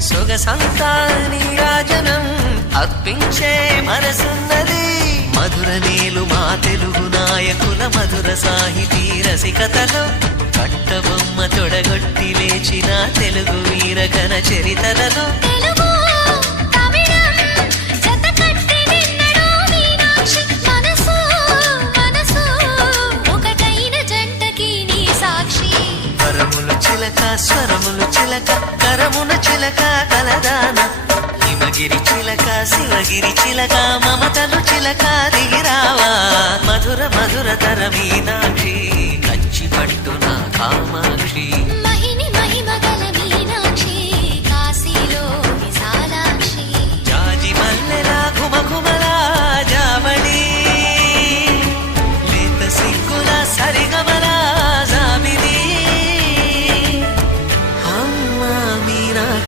సొగసంతా నీరాజనం అర్పించే మనసున్నది. మధుర నేలు మా తెలుగు నాయకుల మధుర సాహితీ రసికతలో కట్టబొమ్మ తొడగొట్టి లేచిన తెలుగు వీర ఘన చరితలలో స్వరములు చిలక కరమున చిలక కలదాన హిమగిరి చిలక శివగిరి చిలక మమతలు చిలక దిగిరావా మధుర మధుర తర మీనాక్షి కంచి పట్టున కామాక్షి మహిని